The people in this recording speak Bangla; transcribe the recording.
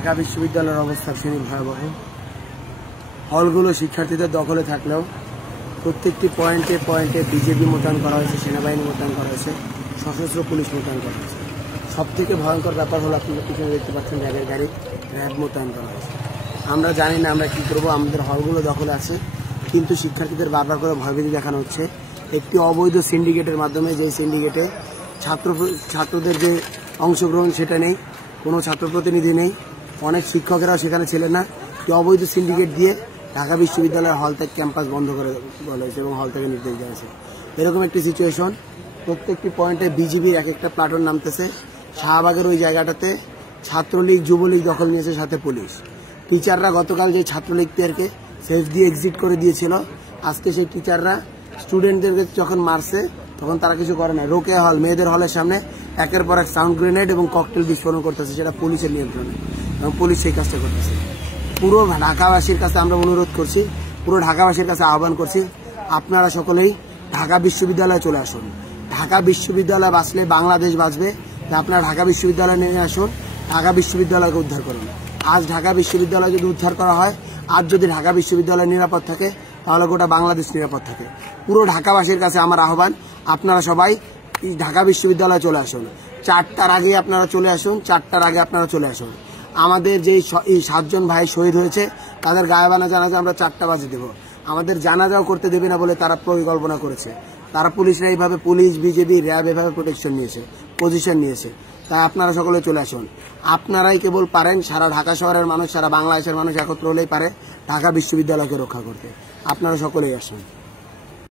ঢাকা বিশ্ববিদ্যালয়ের অবস্থা ভীষণ ভয়াবহ। হলগুলো শিক্ষার্থীদের দখলে থাকলেও প্রত্যেকটি পয়েন্টে পয়েন্টে বিজেপি মোতায়েন করা হয়েছে, সেনাবাহিনী মোতায়েন করা হয়েছে, সশস্ত্র পুলিশ মোতায়েন করা হয়েছে। সবথেকে ভয়ঙ্কর ব্যাপার হলো আপনারা পিছনে দেখতে পাচ্ছেন র্যাবের গাড়ি, র্যাব মোতায়েন করা হয়েছে। আমরা জানি না আমরা কী করবো, আমাদের হলগুলো দখলে আছে, কিন্তু শিক্ষার্থীদের বারবার করে ভয়ভীতি দেখানো হচ্ছে একটি অবৈধ সিন্ডিকেটের মাধ্যমে। যে সিন্ডিকেটে ছাত্রদের যে অংশগ্রহণ সেটা নেই, কোনো ছাত্র প্রতিনিধি নেই, অনেক শিক্ষকেরাও সেখানে ছিলেন না। অবৈধ সিন্ডিকেট দিয়ে ঢাকা বিশ্ববিদ্যালয়ের হল থেকে ক্যাম্পাস বন্ধ করে বলা হয়েছে এবং হল থেকে নির্দেশ দেওয়া হয়েছে। এরকম একটি সিচুয়েশন, প্রত্যেকটি পয়েন্টে বিজিবির এক একটা প্লাটুন নামতেছে। শাহবাগের ওই জায়গাটাতে ছাত্রলীগ যুবলীগ দখল নিয়েছে, সাথে পুলিশ। টিচাররা গতকাল যে ছাত্রলীগদেরকে সেফ দিয়ে এক্সিট করে দিয়েছিল, আজকে সেই টিচাররা স্টুডেন্টদেরকে যখন মারছে তখন তারা কিছু করে না। রোকেয়া হল, মেয়েদের হলের সামনে একের পর এক সাউন্ড গ্রেনেড এবং ককটেল বিস্ফোরণ করতেছে, সেটা পুলিশের নিয়ন্ত্রণে, এবং পুলিশ সেই কাজটা করতেছে। পুরো ঢাকাবাসীর কাছে আমরা অনুরোধ করছি, পুরো ঢাকাবাসীর কাছে আহ্বান করছি, আপনারা সকলেই ঢাকা বিশ্ববিদ্যালয়ে চলে আসুন। ঢাকা বিশ্ববিদ্যালয় বাঁচলে বাংলাদেশ বাঁচবে। আপনারা ঢাকা বিশ্ববিদ্যালয়ে নেমে আসুন, ঢাকা বিশ্ববিদ্যালয়কে উদ্ধার করুন। আজ ঢাকা বিশ্ববিদ্যালয় যদি উদ্ধার করা হয়, আজ যদি ঢাকা বিশ্ববিদ্যালয় নিরাপদ থাকে, তাহলে গোটা বাংলাদেশ নিরাপদ থাকে। পুরো ঢাকাবাসীর কাছে আমার আহ্বান, আপনারা সবাই ঢাকা বিশ্ববিদ্যালয়ে চলে আসুন। 4টার আগে আপনারা চলে আসুন, 4টার আগে আপনারা চলে আসুন। আমাদের যে এই 7 জন ভাই শহীদ হয়েছে, তাদের গায়েবানা জানাজা আমরা 4টা বাজে দেব। আমাদের জানাজাও করতে দেবে না বলে তারা পরিকল্পনা করেছে। তারা পুলিশরা এইভাবে, পুলিশ বিজেপি র্যাব এভাবে প্রোটেকশন নিয়েছে, পজিশন নিয়েছে। তাই আপনারা সকলে চলে আসুন। আপনারাই কেবল পারেন, সারা ঢাকা শহরের মানুষ, সারা বাংলাদেশের মানুষ একত্র হলেই পারে ঢাকা বিশ্ববিদ্যালয়কে রক্ষা করতে। আপনারা সকলেই আসুন।